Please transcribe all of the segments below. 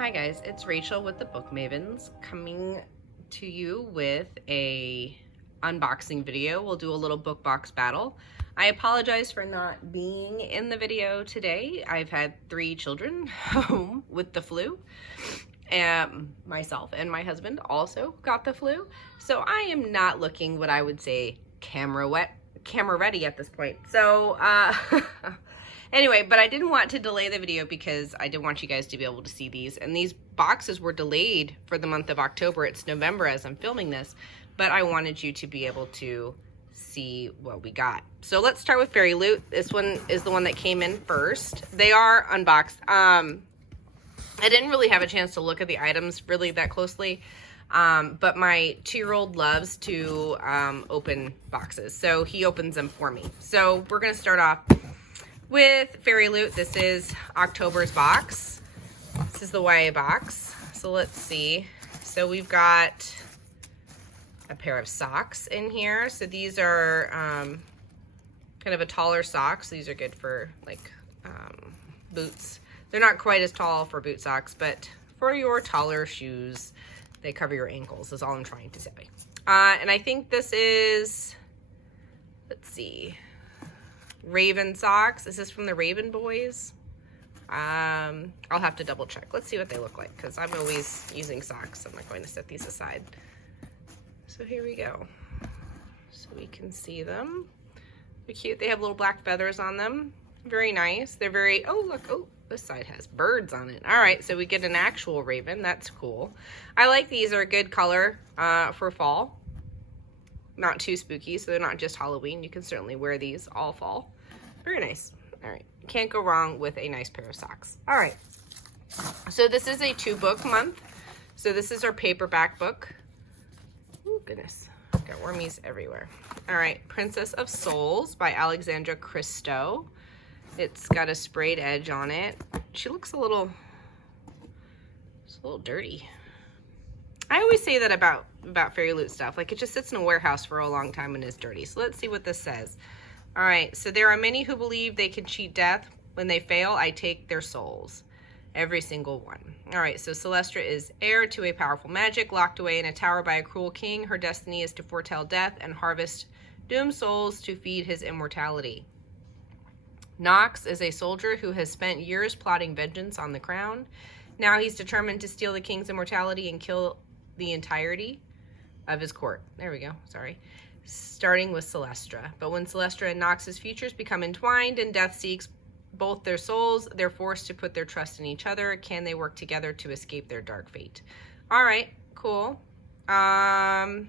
Hi guys, it's Rachel with the Book Mavens coming to you with a unboxing video. We'll do a little book box battle. I apologize for not being in the video today. I've had 3 children home with the flu. And myself and my husband also got the flu. So I am not looking what I would say camera ready at this point. So anyway, but I didn't want to delay the video because I didn't want you guys to be able to see these. And these boxes were delayed for the month of October. It's November as I'm filming this, but I wanted you to be able to see what we got. So let's start with Fairyloot. This one is the one that came in first. They are unboxed. I didn't really have a chance to look at the items really that closely, but my 2-year-old loves to open boxes, so he opens them for me. So we're going to start off with Fairyloot. This is October's box. This is the YA box. So let's see. So we've got a pair of socks in here. So these are kind of a taller socks. These are good for like boots. They're not quite as tall for boot socks, but for your taller shoes, they cover your ankles, is all I'm trying to say. And I think this is, let's see, Raven socks. Is this from the Raven Boys? I'll have to double check. Let's see what they look like, because I'm always using socks. I'm not going to set these aside. So here we go. So we can see them. They're cute. They have little black feathers on them. Very nice. They're very, oh look, oh, this side has birds on it. All right, so we get an actual raven. That's cool. I like these. Are a good color for fall. Not too spooky, so they're not just Halloween. You can certainly wear these all fall. Very nice. All right, can't go wrong with a nice pair of socks. All right, so this is a 2-book month. So this is our paperback book. Oh goodness, got wormies everywhere. All right, Princess of Souls by Alexandra Christo. It's got a sprayed edge on it. She looks a little dirty. I always say that about Fairyloot stuff. Like, it just sits in a warehouse for a long time and is dirty. So let's see what this says. All right, so there are many who believe they can cheat death. When they fail, I take their souls. Every single one. All right, so Celestra is heir to a powerful magic, locked away in a tower by a cruel king. Her destiny is to foretell death and harvest doomed souls to feed his immortality. Knox is a soldier who has spent years plotting vengeance on the crown. Now he's determined to steal the king's immortality and kill the entirety of his court. There we go, sorry. Starting with Celestra. But when Celestra and Knox's futures become entwined and death seeks both their souls, they're forced to put their trust in each other. Can they work together to escape their dark fate? All right, cool. Oh.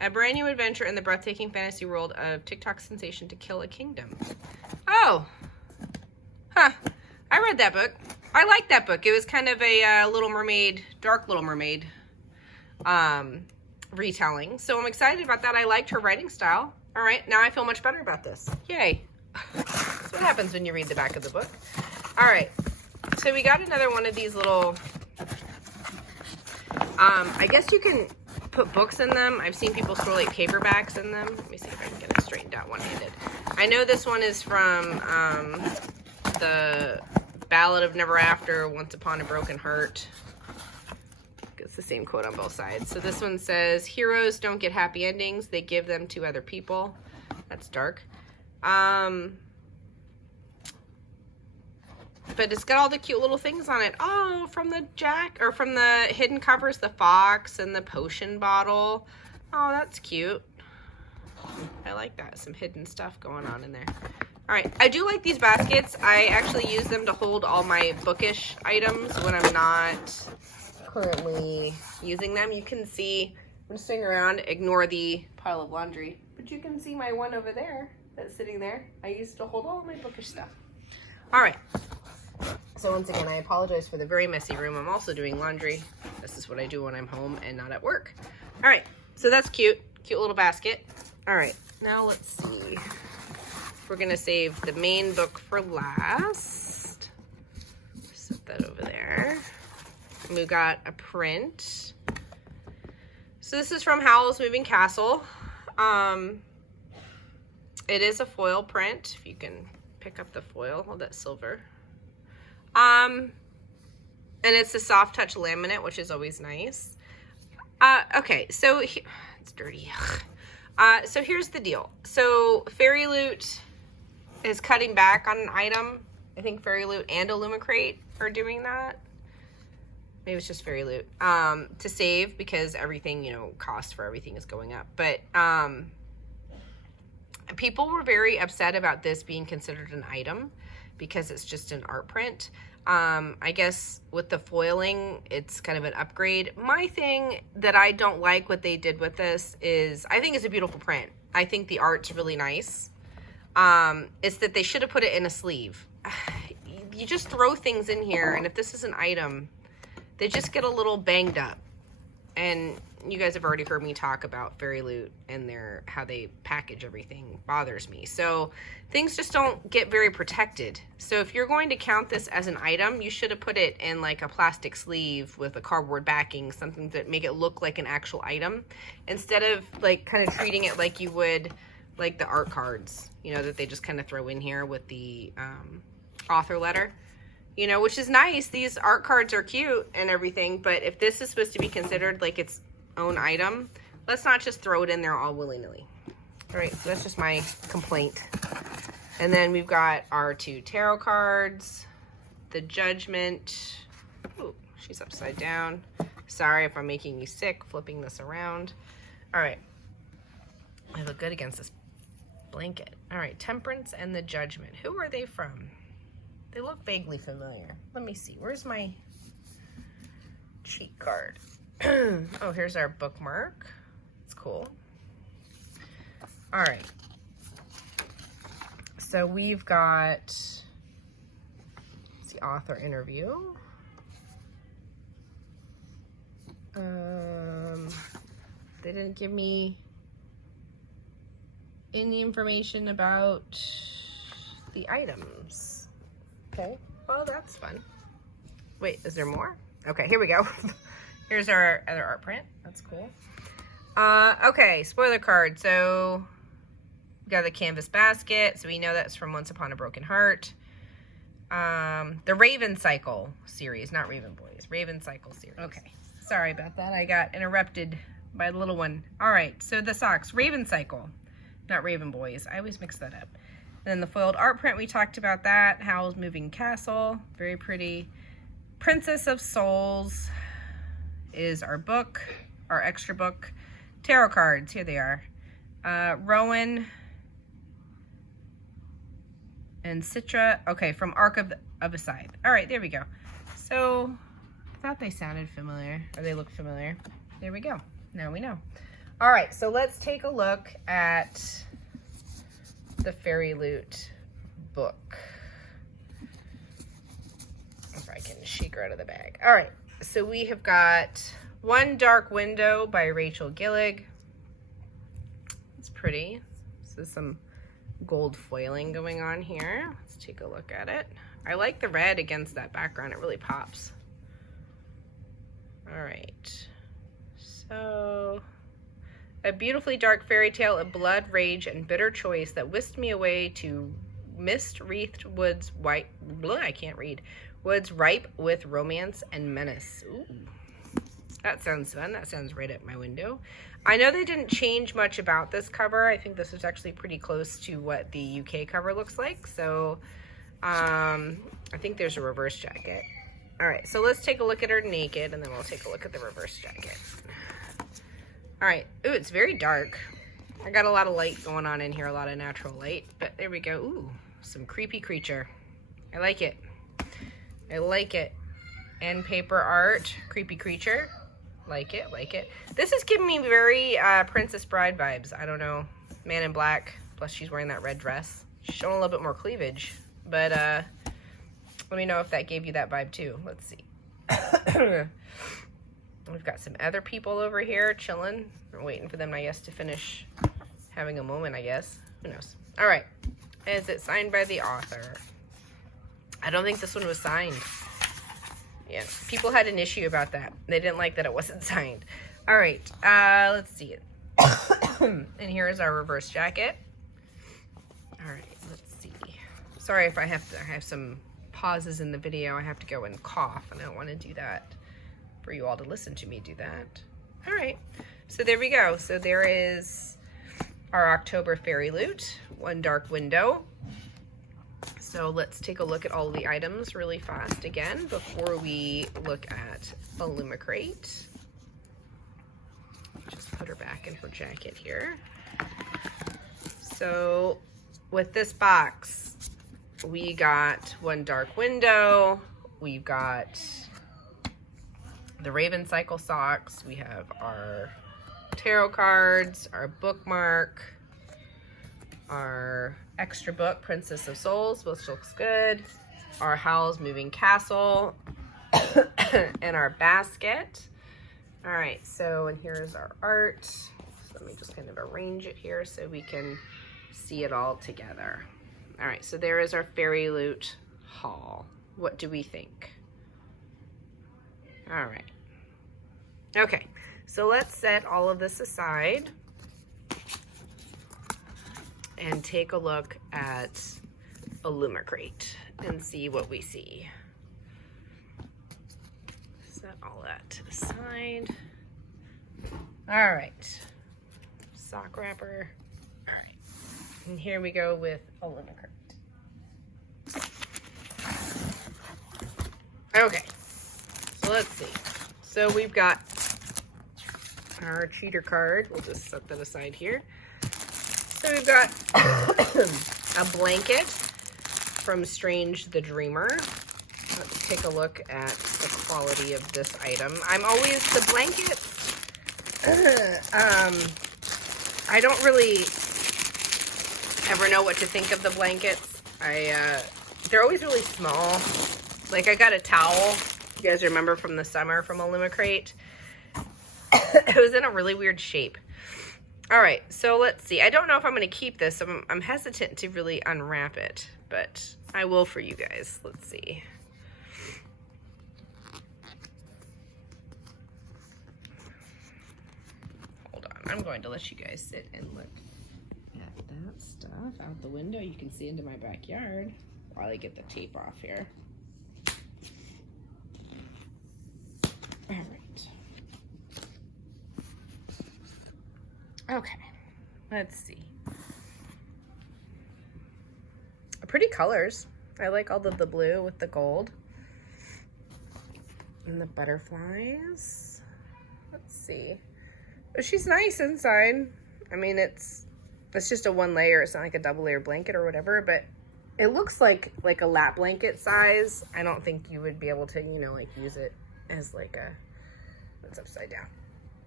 A brand new adventure in the breathtaking fantasy world of TikTok sensation To Kill a Kingdom. Oh. Huh. I read that book. I liked that book. It was kind of a Little Mermaid, Dark Little Mermaid retelling. So I'm excited about that. I liked her writing style. All right, now I feel much better about this. Yay. That's what happens when you read the back of the book. All right. So we got another one of these little, I guess you can put books in them. I've seen people store like paperbacks in them. Let me see if I can get it straightened out one-handed. I know this one is from the Ballad of Never After, Once Upon a Broken Heart. It's the same quote on both sides. So this one says, heroes don't get happy endings, they give them to other people. That's dark. But it's got all the cute little things on it. Oh, from the hidden covers, the fox and the potion bottle. Oh, that's cute. I like that. Some hidden stuff going on in there. All right, I do like these baskets. I actually use them to hold all my bookish items when I'm not currently using them. You can see, I'm just sitting around, ignore the pile of laundry, but you can see my one over there that's sitting there. I use it to hold all my bookish stuff. All right. So once again, I apologize for the very messy room. I'm also doing laundry. This is what I do when I'm home and not at work. All right, so that's cute. Cute little basket. All right, now let's see. We're gonna save the main book for last. Set that over there. And we got a print. So this is from Howl's Moving Castle. It is a foil print. If you can pick up the foil, all that silver. And it's a soft touch laminate, which is always nice. Okay, so it's dirty. So here's the deal. So Fairyloot is cutting back on an item. I think Fairyloot and Illumicrate are doing that. Maybe it's just Fairyloot, to save, because everything, you know, cost for everything is going up. But people were very upset about this being considered an item because it's just an art print. I guess with the foiling, it's kind of an upgrade. My thing that I don't like what they did with this is, I think it's a beautiful print. I think the art's really nice. It's that they should have put it in a sleeve. You just throw things in here, and if this is an item, they just get a little banged up. And you guys have already heard me talk about Fairyloot and how they package everything bothers me. So things just don't get very protected. So if you're going to count this as an item, you should have put it in like a plastic sleeve with a cardboard backing, something that make it look like an actual item, instead of like kind of treating it like you would like the art cards, you know, that they just kind of throw in here with the author letter. You know, which is nice. These art cards are cute and everything, but if this is supposed to be considered like its own item, let's not just throw it in there all willy-nilly. All right, so that's just my complaint. And then we've got our 2 tarot cards, the Judgment. Ooh, she's upside down. Sorry if I'm making you sick flipping this around. All right, I look good against this blanket. All right, Temperance and the Judgment. Who are they from? They look vaguely familiar. Let me see. Where's my cheat card? Oh, here's our bookmark. It's cool. All right. So we've got the author interview. They didn't give me any information about the items. Okay, well, that's fun. Wait, is there more? Okay, here we go. Here's our other art print. That's cool. Okay, spoiler card. So we got the canvas basket. So we know that's from Once Upon a Broken Heart. The Raven Cycle series, not Raven Boys. Raven Cycle series. Okay, sorry about that. I got interrupted by the little one. All right, so the socks. Raven Cycle, not Raven Boys. I always mix that up. Then the foiled art print, we talked about that. Howl's Moving Castle, very pretty. Princess of Souls is our book, our extra book. Tarot cards, here they are. Rowan and Citra, okay, from Ark of a Scythe. All right, there we go. So I thought they sounded familiar, or they looked familiar. There we go, now we know. All right, so let's take a look at the Fairyloot book. If I can shake her out of the bag. All right, so we have got One Dark Window by Rachel Gillig. It's pretty. So some gold foiling going on here. Let's take a look at it. I like the red against that background. It really pops. All right, so a beautifully dark fairy tale of blood, rage, and bitter choice that whisked me away to mist-wreathed woods, I can't read. Woods ripe with romance and menace. Ooh, that sounds fun. That sounds right at my window. I know they didn't change much about this cover. I think this is actually pretty close to what the UK cover looks like. So, I think there's a reverse jacket. All right, so let's take a look at her naked, and then we'll take a look at the reverse jacket. All right. Ooh, it's very dark. I got a lot of light going on in here, a lot of natural light. But there we go. Ooh, some creepy creature. I like it. I like it. And paper art, creepy creature. Like it, like it. This is giving me very Princess Bride vibes. I don't know. Man in Black. Plus she's wearing that red dress. She's showing a little bit more cleavage. But let me know if that gave you that vibe too. Let's see. We've got some other people over here chilling. We're waiting for them, I guess, to finish having a moment, I guess. Who knows? All right. Is it signed by the author? I don't think this one was signed. Yeah, people had an issue about that. They didn't like that it wasn't signed. All right. Let's see it. And here is our reverse jacket. All right. Let's see. Sorry if I have some pauses in the video, I have to go and cough, and I don't want to do that for you all to listen to me do that. All right, so there we go. So there is our October Fairyloot, One Dark Window. So let's take a look at all the items really fast again before we look at Illumicrate. Just put her back in her jacket here. So with this box, we got One Dark Window, we've got the Raven Cycle socks, we have our tarot cards, our bookmark, our extra book, Princess of Souls, which looks good, our Howl's Moving Castle, and our basket. All right, so, and here's our art. So let me just kind of arrange it here so we can see it all together. All right, so there is our Fairyloot haul. What do we think? All right. Okay, so let's set all of this aside and take a look at Illumicrate and see what we see. Set all that to the side. All right, sock wrapper. All right, and here we go with Illumicrate. Okay, so let's see. So we've got our cheater card. We'll just set that aside here. So we've got a blanket from Strange the Dreamer. Let's take a look at the quality of this item. I'm always the blanket. I don't really ever know what to think of the blankets. They're always really small. Like I got a towel, you guys remember from the summer from Illumicrate. It was in a really weird shape. All right, so let's see. I don't know if I'm going to keep this. I'm hesitant to really unwrap it, but I will for you guys. Let's see. Hold on. I'm going to let you guys sit and look at that stuff out the window. You can see into my backyard while I get the tape off here. All right. Okay, let's see. Pretty colors. I like all of the blue with the gold. And the butterflies. Let's see. Oh, she's nice inside. I mean, it's just a one layer. It's not like a double layer blanket or whatever, but it looks like a lap blanket size. I don't think you would be able to, you know, like use it as like a, it's upside down,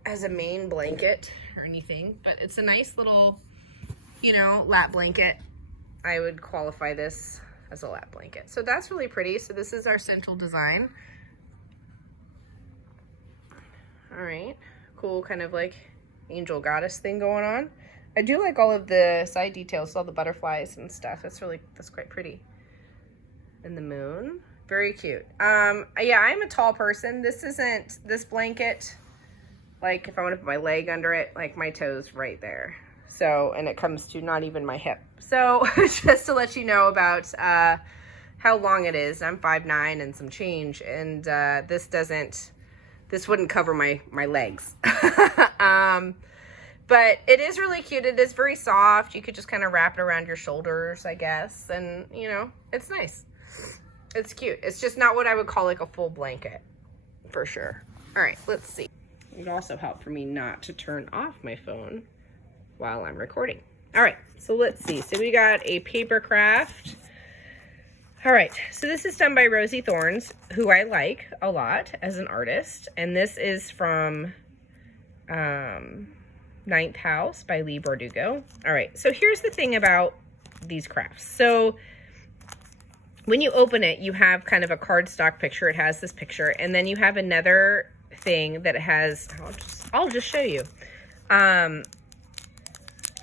as a main blanket or anything, but it's a nice little, you know, lap blanket. I would qualify this as a lap blanket. So that's really pretty. So this is our central design. All right, cool kind of like angel goddess thing going on. I do like all of the side details, all the butterflies and stuff. That's quite pretty. And the moon, very cute. Yeah, I'm a tall person. This blanket, like if I want to put my leg under it, like my toes right there. So, and it comes to not even my hip. So just to let you know about how long it is, I'm 5'9" and some change, and this wouldn't cover my legs. But it is really cute. It is very soft. You could just kind of wrap it around your shoulders, I guess. And, you know, it's nice. It's cute. It's just not what I would call like a full blanket, for sure. All right, let's see. It would also help for me not to turn off my phone while I'm recording. All right, so let's see. So we got a paper craft. All right, so this is done by Rosie Thorns, who I like a lot as an artist. And this is from Ninth House by Lee Bardugo. All right, so here's the thing about these crafts. So when you open it, you have kind of a cardstock picture. It has this picture, and then you have another thing that has, I'll just show you. And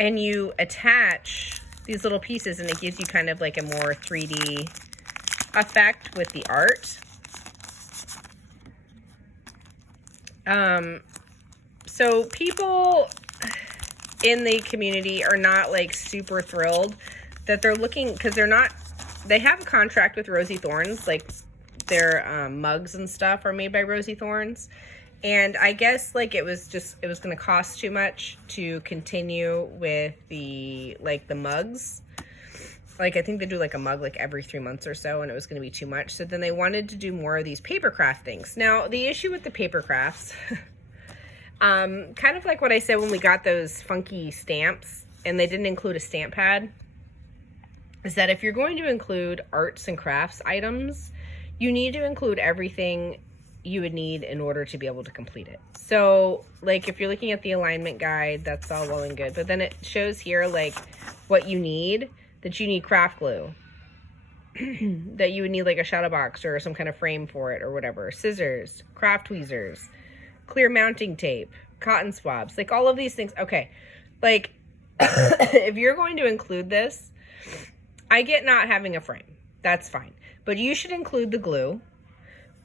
you attach these little pieces, and it gives you kind of like a more 3D effect with the art. So people in the community are not like super thrilled that they're looking, because they're not they have a contract with Rosy Thorns, like their mugs and stuff are made by Rosy Thorns. And I guess like it was going to cost too much to continue with the mugs. Like I think they do like a mug like every 3 months or so, and it was going to be too much. So then they wanted to do more of these paper craft things. Now the issue with the paper crafts, kind of like what I said when we got those funky stamps and they didn't include a stamp pad, is that if you're going to include arts and crafts items, you need to include everything you would need in order to be able to complete it. So like if you're looking at the alignment guide, that's all well and good, but then it shows here like what you need, that you need craft glue, that you would need like a shadow box or some kind of frame for it or whatever, scissors, craft tweezers, clear mounting tape, cotton swabs, like all of these things. Okay, like if you're going to include this, I get not having a frame, that's fine, but you should include the glue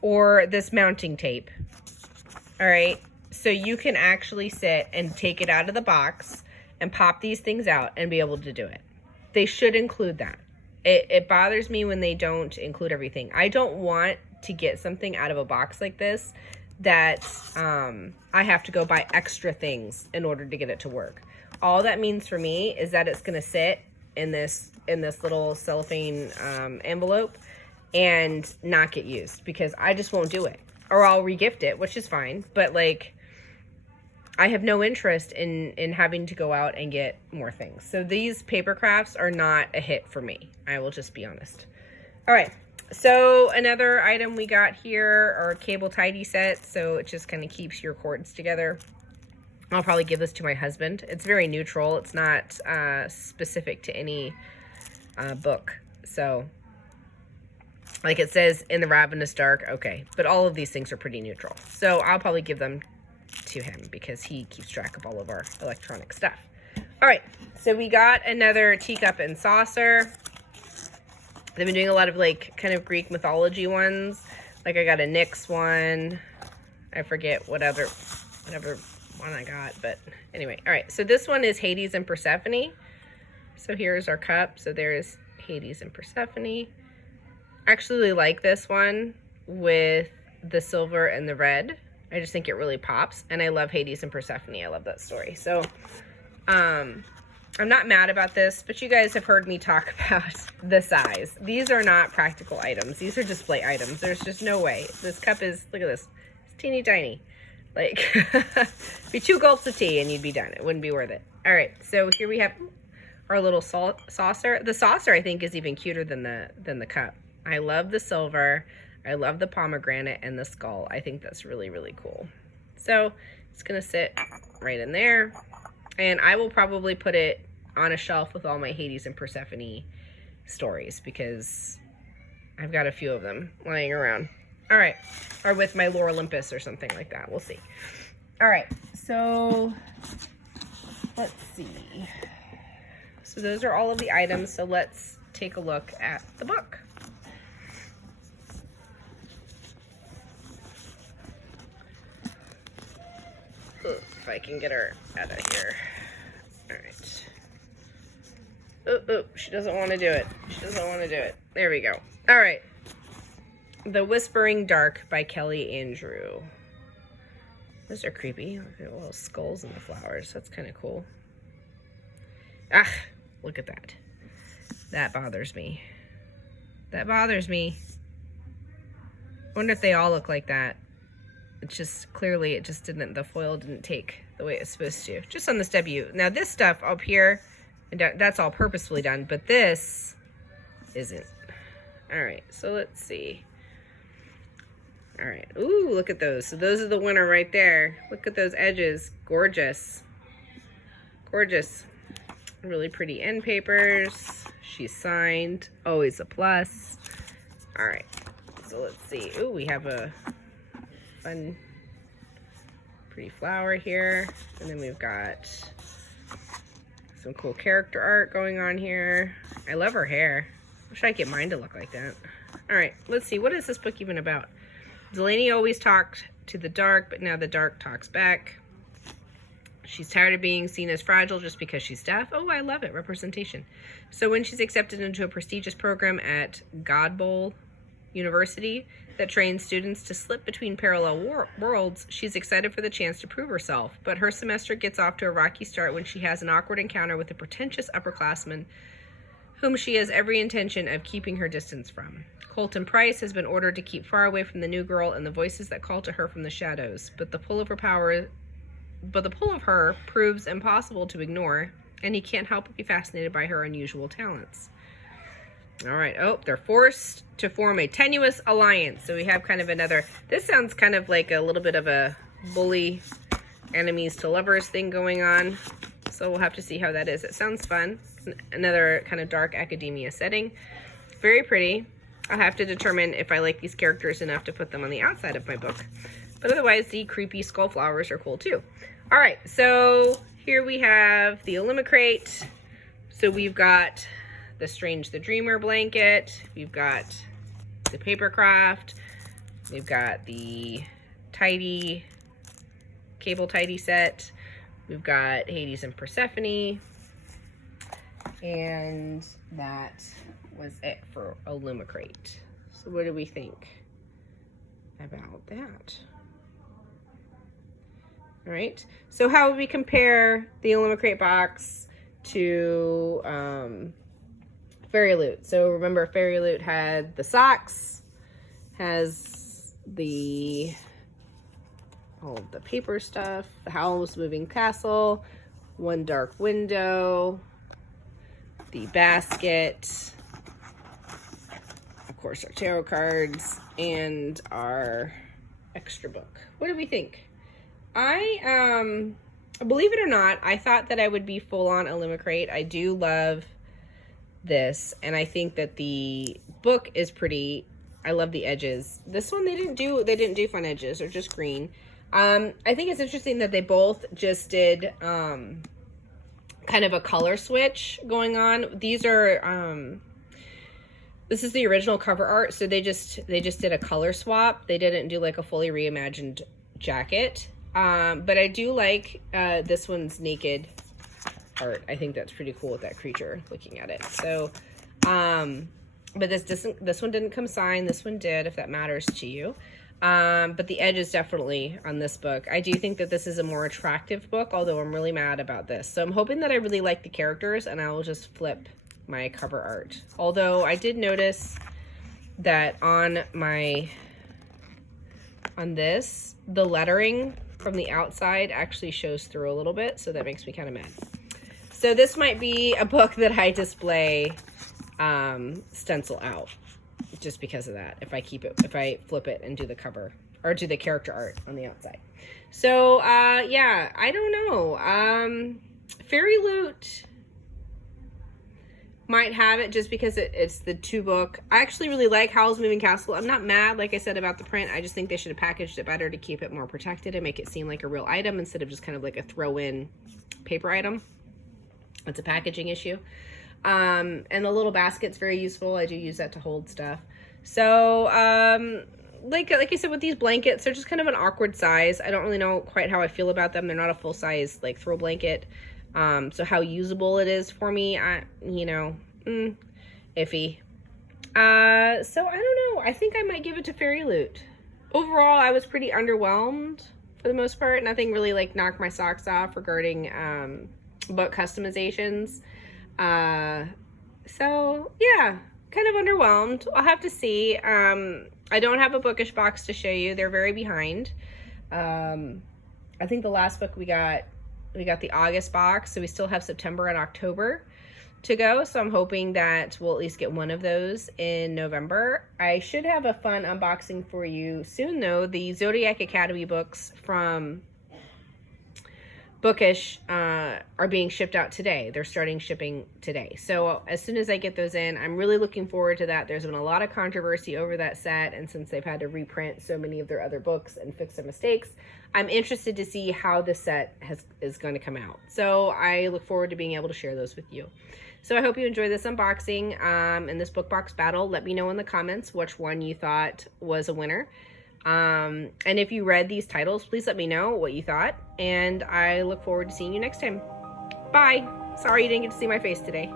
or this mounting tape, all right? So you can actually sit and take it out of the box and pop these things out and be able to do it. They should include that. It bothers me when they don't include everything. I don't want to get something out of a box like this that I have to go buy extra things in order to get it to work. All that means for me is that it's gonna sit in this little cellophane envelope and not get used, because I just won't do it, or I'll regift it, which is fine, but like I have no interest in having to go out and get more things. So these paper crafts are not a hit for me, I will just be honest. All right, so another item we got here are cable tidy sets, so it just kind of keeps your cords together. I'll probably give this to my husband. It's very neutral, it's not specific to any book, so like it says in the Ravenous Dark, okay, but all of these things are pretty neutral. So I'll probably give them to him because he keeps track of all of our electronic stuff. All right, so we got another teacup and saucer. They've been doing a lot of like kind of Greek mythology ones. Like I got a Nyx one. I forget whatever one I got, but anyway. All right, so this one is Hades and Persephone. So here's our cup. So there's Hades and Persephone. I actually like this one with the silver and the red. I just think it really pops, and I love Hades and Persephone. I love that story. So I'm not mad about this, but you guys have heard me talk about the size. These are not practical items. These are display items. There's just no way. This cup is, look at this, it's teeny tiny. Like be 2 gulps of tea and you'd be done. It wouldn't be worth it. All right, so here we have our little saucer. The saucer I think is even cuter than the cup. I love the silver. I love the pomegranate and the skull. I think that's really, really cool. So it's gonna sit right in there. And I will probably put it on a shelf with all my Hades and Persephone stories because I've got a few of them lying around. All right, or with my Lore Olympus or something like that. We'll see. All right, so let's see. So those are all of the items. So let's take a look at the book. If I can get her out of here. All right. Oh, she doesn't want to do it. She doesn't want to do it. There we go. All right. The Whispering Dark by Kelly Andrew. Those are creepy. Look at little skulls in the flowers. That's kind of cool. Ah, look at that. That bothers me. That bothers me. I wonder if they all look like that. It's just, clearly it just didn't, the foil didn't take the way it's supposed to. Just on this W. Now this stuff up here, that's all purposefully done, but this isn't. All right, so let's see. All right, ooh, look at those. So those are the winner right there. Look at those edges, gorgeous. Gorgeous. Really pretty end papers. She's signed, always a plus. All right, so let's see. Ooh, we have a fun, pretty flower here. And then we've got some cool character art going on here. I love her hair. Wish I could get mine to look like that. All right, let's see. What is this book even about? Delaney always talked to the dark, but now the dark talks back. She's tired of being seen as fragile just because she's deaf. Oh, I love it. Representation. So when she's accepted into a prestigious program at Godboll University that trains students to slip between parallel worlds, she's excited for the chance to prove herself. But her semester gets off to a rocky start when she has an awkward encounter with a pretentious upperclassman whom she has every intention of keeping her distance from. Colton Price has been ordered to keep far away from the new girl and the voices that call to her from the shadows, but the pull of her proves impossible to ignore, and he can't help but be fascinated by her unusual talents. All right. Oh, they're forced to form a tenuous alliance. So we have kind of another, this sounds kind of like a little bit of a bully enemies to lovers thing going on. So we'll have to see how that is. It sounds fun. Another kind of dark academia setting. Very pretty. I'll have to determine if I like these characters enough to put them on the outside of my book. But otherwise, the creepy skull flowers are cool too. All right. So here we have the Illumicrate. So we've got the Strange the Dreamer blanket. We've got the Papercraft. We've got the Tidy, Cable Tidy set. We've got Hades and Persephone. And that was it for Illumicrate. So what do we think about that? All right. So how would we compare the Illumicrate box to Fairyloot? So remember, Fairyloot had the socks, has all of the paper stuff, the Howl's Moving Castle, One Dark Window, the basket, of course our tarot cards, and our extra book. What do we think? I believe it or not, I thought that I would be full on Illumicrate. I do love this, and I think that the book is pretty. I love the edges. This one they didn't do fun edges, or just green. I think it's interesting that they both just did kind of a color switch going on. These are this is the original cover art, so they just did a color swap. They didn't do like a fully reimagined jacket. But I do like this one's naked art. I think that's pretty cool with that creature looking at it. So, but this one didn't come signed. This one did, if that matters to you. But the edge is definitely on this book. I do think that this is a more attractive book, although I'm really mad about this. So I'm hoping that I really like the characters, and I will just flip my cover art. Although I did notice that on this, the lettering from the outside actually shows through a little bit, so that makes me kind of mad. So this might be a book that I display stencil out, just because of that. If I flip it and do the cover, or do the character art on the outside. So yeah, I don't know. Fairyloot might have it just because it's the 2-book. I actually really like Howl's Moving Castle. I'm not mad, like I said, about the print. I just think they should have packaged it better to keep it more protected and make it seem like a real item instead of just kind of like a throw-in paper item. It's a packaging issue. And the little basket's very useful. I do use that to hold stuff. So, like I said, with these blankets, they're just kind of an awkward size. I don't really know quite how I feel about them. They're not a full-size, like, throw blanket. So how usable it is for me, iffy. So I don't know. I think I might give it to Fairyloot. Overall, I was pretty underwhelmed for the most part. Nothing really like knocked my socks off regarding book customizations. So yeah, kind of underwhelmed. I'll have to see. I don't have a bookish box to show you. They're very behind. I think the last book we got the August box, so we still have September and October to go. So I'm hoping that we'll at least get one of those in November. I should have a fun unboxing for you soon, though. The Zodiac Academy books from Bookish are being shipped out today. They're starting shipping today. So as soon as I get those in, I'm really looking forward to that. There's been a lot of controversy over that set, and since they've had to reprint so many of their other books and fix their mistakes, I'm interested to see how this set is going to come out. So I look forward to being able to share those with you. So I hope you enjoyed this unboxing and this book box battle. Let me know in the comments which one you thought was a winner. And if you read these titles, please let me know what you thought, and I look forward to seeing you next time. Bye! Sorry you didn't get to see my face today.